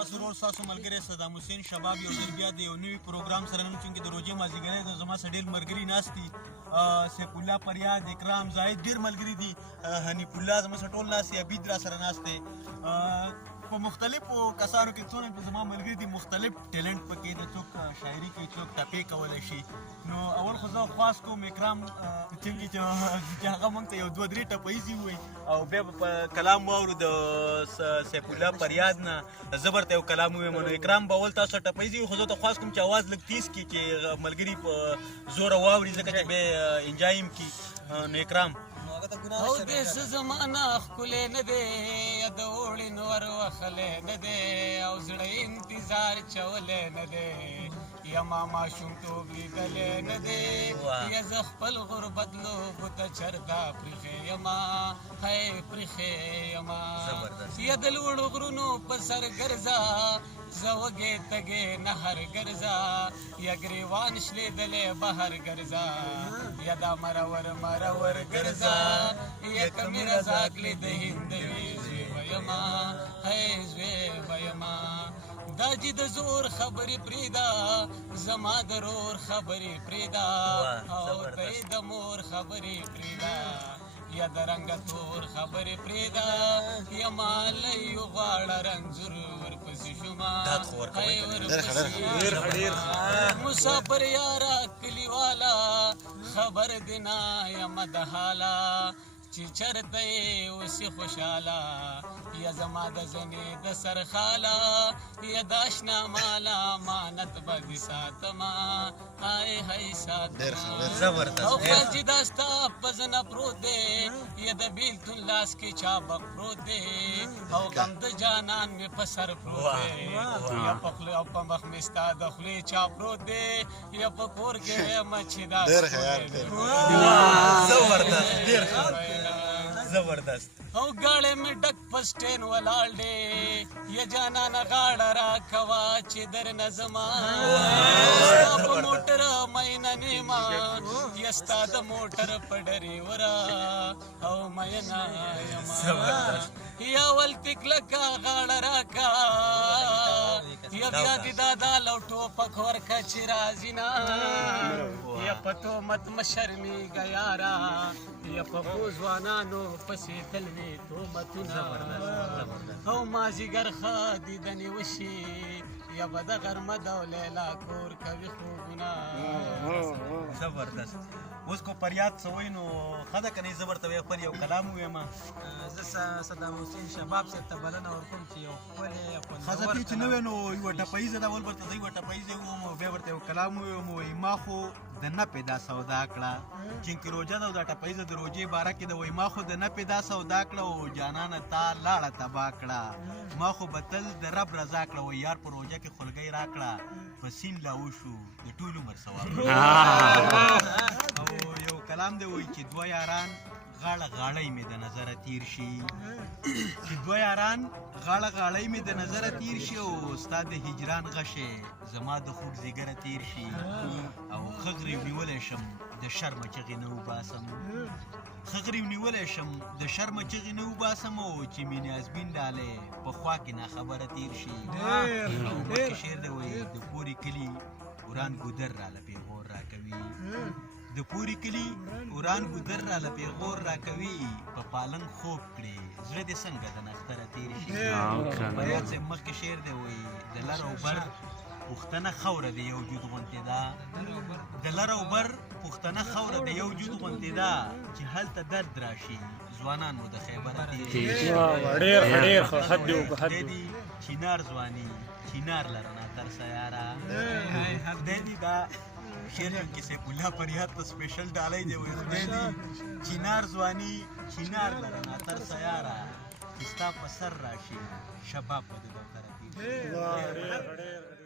ستاسو ورور ستاسو ملګری صدام حسین شباب یو ځل بیا د یو نوي پروګرام سره نن چونکې د روژې مازدیګری د زما سره ډېر ملګري ناست دي سیف الله پریاد اکرام زاهد ډېر ملګري دي حنیف الله زما سره ټول ناست دي عبید را سره ناست دی په مختلفو کسانو کې څونه زما ملګري دي مختلف ټیلنټ پکې د څوک شاعري کوي څوک ټپې کولی شي نو اول خو زه خواست کوم اکرام څنګه چې هغه موږ ته یو دوه درې ټپیزې ووایي او بیا به په کلام واورو د سیف الله پریاد نه زه به ورته یو کلام ووایم نو اکرام به اول تاسو ټپیزې وي خو زه ته خواست کوم چې اواز لږ تیز کړي چې ملګري په زوره واوري ځکه چې بیا انجای هم کړي نو اکرام او دیس زمانه ښکلی نه دی د اوړي نور وښلی نه دی او زړه انتظار چولی نه دی یما ماشومتوب لیدلی نه دی یا زه خپل غربت لوبو ته چرته پریښې یما هی پریښې یما یا د لوړو غرونو په سر ګرځه زه وږې تږې نهر ګرځه یا ګریوان شلېدلی بهر ګرځه یا دا مرور مرور ګرځه یا کمې رزاق لید هندوي زوی به یما هی زوی به یما دا چې د زور خبرې پرېږده زما د رور خبرې پرېږده او دی د مور خبرې پرېږده یا د رنګه تور خبرې پرېږده یا مالی غواړه رنځور ورپسې شومه مسافر یاره کلیواله خبر دې نه یمه د حاله چې چرته یې اوسې خوشحاله یا زما د زنې د سرخاله یا د اشنا ماله امانت به دې ساتمه هی هی ساتمه او خیال چې دا ستا په زنه پروت دی یا د بېلتون لاس کې چابک پروت دی او غم د جانان مې په سر پروت دی یا په خوله او په مخ مې ستا د خولې چا پروت دی یا په کور کې یم چې دا زبردست او ګاړې مې ډک په سټین ولاړ دی یا جانانه غاړه راکوه چې درنه زما ستا په موټر مینه نیمه یا ستا د موټر په ډریوره او مینه یمه یا ول تکلکه غاړه راکه یا بیا دې دادا لو ټوپک ورکه چې راځي نه یا په تهمت مه شرمېږه یاره یا په ښو ځوانانو پسې تل وي تهمتونه او مازدیګر ښه دیدنې وشي یا به د غرمه د لیلا کور کوي خوبونه زبردست اوس کو پریاد څه وایي نو ښه ده که نه زه ورته خپل یو کلام ووایم زه صدام حسین شباب صاحب ته بلنه ورکوم چې یو ښکلی ښځه پې چې نه وی نو یوه ټپیزه ده اول ورته زه یوه ټپیزه ووم او بیا ورته یو کلام ووایم وایي ما خو د نپې دا سودا کړه چونکې روژه ده او دا ټپیزه د روژې باره کې ده وایي ما خو د نپې دا سودا کړه او جانانه تا لاړه تباه کړه ما خو به تل د رب رضا کړه وایي یار په روژه کې خولګۍ راکړه په سین لا وشو د ټول عمر ثواب او یو کلام دی وایي چې دوه یاران غاړه غاړی مې د نظره تیر شي چې دوه یاران غاړه غاړی مې د نظره تیر شي او ستا د هجران غشې زما د خوږ ځیګره تیر شي او ښه غریب نیولی شم د شرمه چغې نه وباسم ښه غریب نیولی شم د شرمه چغې نه وباسم او چې مې نیازبین ډالۍ په خوا کې ناخبره تیر شي او مخکې شعر دی وایي د پورې کلي وران ګودر راله پیغور راکوي د پورې کلي وران ګودر راله پیغور راکوي په پالنګ خوب کړې زړه دې څنګه د نښتره تېرې شي فریاد صاحب مخکې شعر دی وایي د لر او بر پښتنه خاوره د یو جود غوندې ده د لر او بر پښتنه خاوره د یو جود غوندې ده چې هلته درد راشي ځوانان مو د خیبره تېرې شي چینار ځواني چینار لرنه ترسه یاره خدای دې دا شعر کې سیف الله پریاد ته سپیشل ډالۍ دی وایي خدای دې چینار ځواني چینار لرنه ترسه یاره چې ستا په سر راشي شباب به د دفتره تېر شي